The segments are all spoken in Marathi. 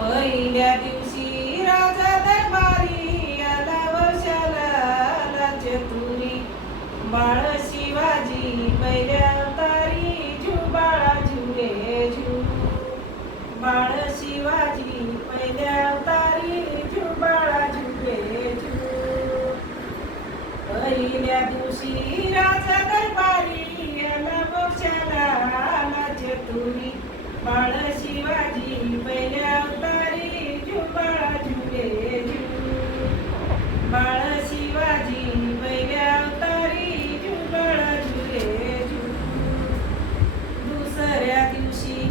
पहिल्या दिवशी राजा दरबारी आला वशाला चतुरी बाळ शिवाजी पहिल्या अवतारी झुबाळा झुले झू बाळ शिवाजी पहिल्या अवतारी झुबाळा झुले झू पहिल्या दिवशी राजा दरबारी आला वशाला तुरी बाळ शिवाजी पहिल्या अवतारी झुबाळा झुले झू बाळ शिवाजी पहिल्या अवतारी झुबाळा झुले झू दुसऱ्या दिवशी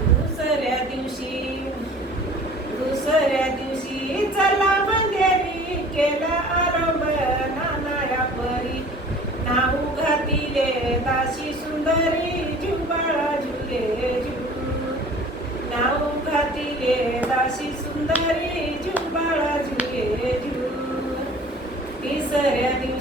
दुसऱ्या दिवशी दुसऱ्या दिवशी चला बंदेरी केला आरंभ नानाया परी. नाऊ घातिले दाशी सुंदरी झुंबाळा झुले झू नाऊ घातिले दाशी सुंदरी झुबाळा झुले. तिसऱ्या दिवशी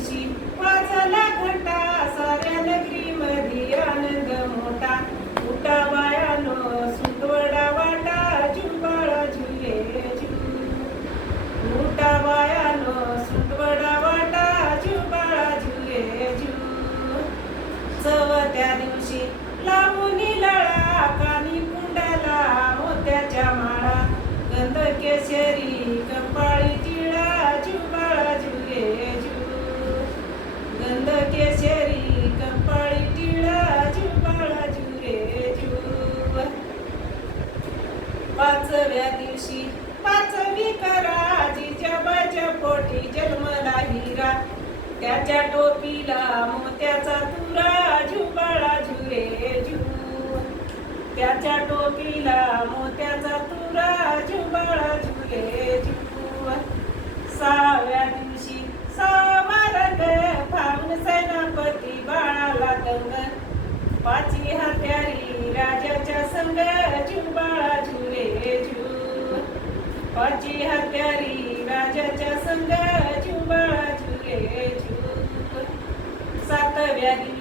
त्या दिवशी लावून लळा कानी कुंडाला मोत्याच्या माळा. गंध केसरी कपाळी टिळा जुबाळा जुगे झू गंध केसरी कपाळी टिळा झुबाळा झुले झू पाचव्या दिवशी पाचवी करा जिजाबाच्या पोटी जन्मला हिरा. त्याच्या टोपीला मोत्याचा तुरा झुबाळा झुले झू त्याच्या टोपीला मोत्याचा तुरा झुबाळा झुले झू सहाव्या दिवशी सहावा रंग फावून सेनापती बाळाला दंग. पाची हत्यारी राजाच्या संग झुबाळा झुले झू पाची हत्यारी राजाच्या संग झुबाळा झुले झू सातव्या दिवशी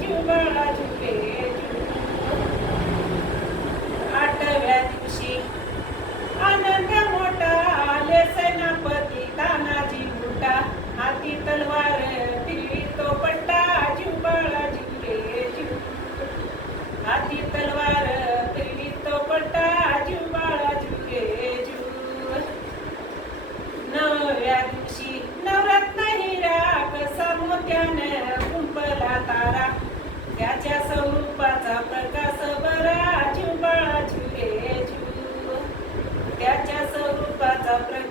ಜಗಳ ಜುಪೆ otra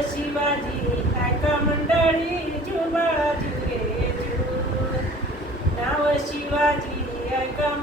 शिवाजी ऐका मंडळी झुबाळा झुले झू नाव शिवाजी ऐका